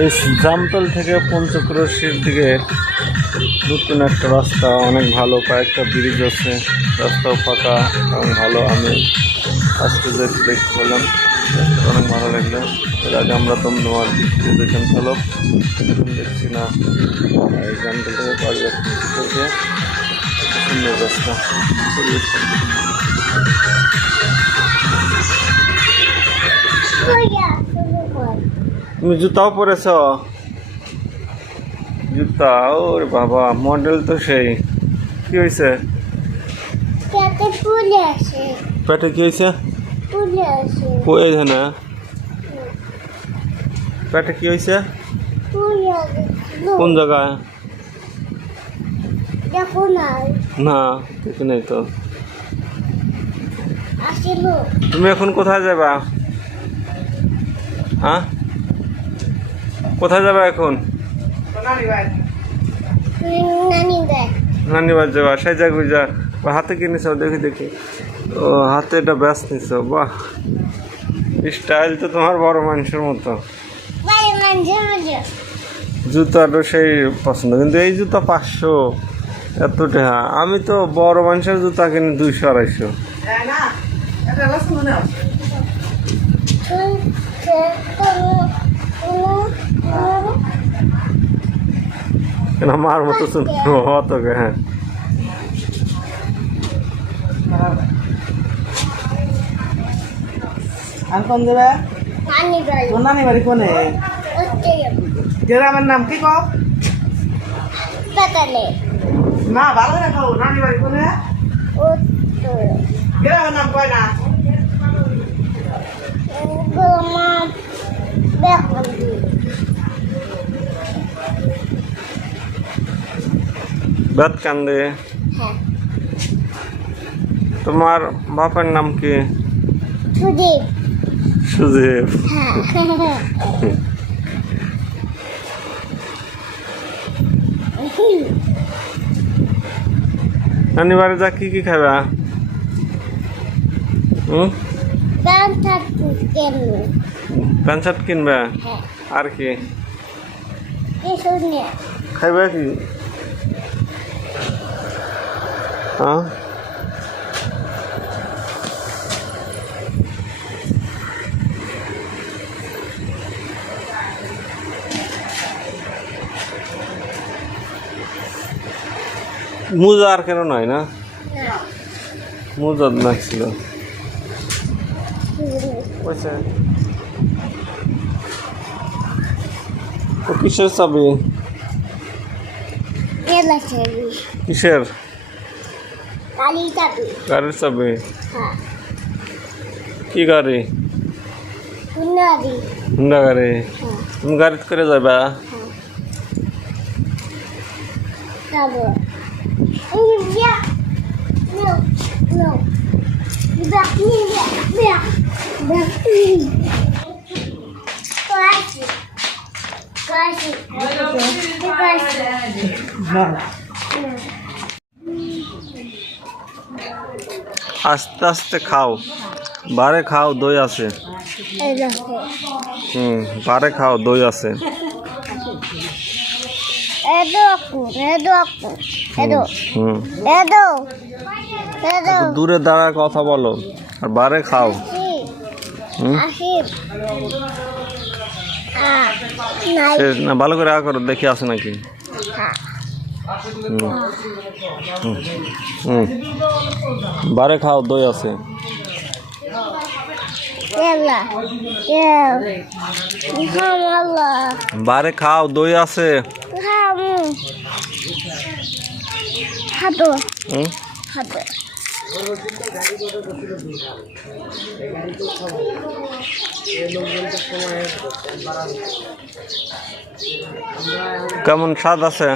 এই জামতল থেকে পঞ্চক্রোশীর দিকে নতুন একটা রাস্তা, অনেক ভালো, কয়েকটা ব্রিজ আছে, রাস্তাও ফাঁকা এবং ভালো। আমি আজকে যেহেতু দেখতে পেলাম, অনেক ভালো লাগলো। এর আগে আমরা তো নোয়ার দেখেন চালক, এখন দেখছি না। এই জামতল থেকে পাঁচবার থেকে সুন্দর রাস্তা। তুমি জুতাও পরেছ? জুতা, ওরে বাবা, মডেল তো সেই। কি হয়েছে পেটে? কি হয়েছে না পেটে? কি হয়েছে? কোন জায়গায়? না দেখি নাই তো। তুমি এখন কোথায় যাবা? হ্যাঁ, কোথায় যাবা এখন? নানি বাড়ি যাবা? সেই জায়গায় যা। হাতে কি নিছ দেখি দেখি। ও হাতে এটা ব্যাস নিছ, বাহ, স্টাইল তো তোমার বড় মানুষের মতো। জুতাটা সেই পছন্দ, কিন্তু এই জুতা 500 এত টাকা। আমি তো বড় মানুষের জুতা কিনি 200-250। আমার মতো তোকে। হ্যাঁ, আর কোন যাবে? নানি বাড়ি কোনে? গ্রামের নাম কি কও? না ভালো করে খাও। নানি বাড়ি কোনে? গ্রামের নাম কয় না? বেত কান্দে। তোমার বাপের নাম কি? সুদীপ। নানি বাড়ি যা কি কি খাবা? প্যান্ট শার্ট কিনবা? আর কি খাইবা? কি হ্যাঁ, মোজা আর কেন নয় না? মোজা নাকছিল। ও কিসের চাবি? কিসের? গাড়ির চাবি? কি গাড়ি? হুন্ডা গাড়ি। তুমি গাড়িতে করে যাবা? আস্তে আস্তে খাও, বারে খাও, দই আছে। বারে খাও, দই আছে। দূরে দাঁড়ায় কথা বলো আর বারে খাও। না, ভালো করে করো, দেখি আছে নাকি। বারে খাও, দই আছে। বারে খাও, দই আছে। কেমন স্বাদ আছে?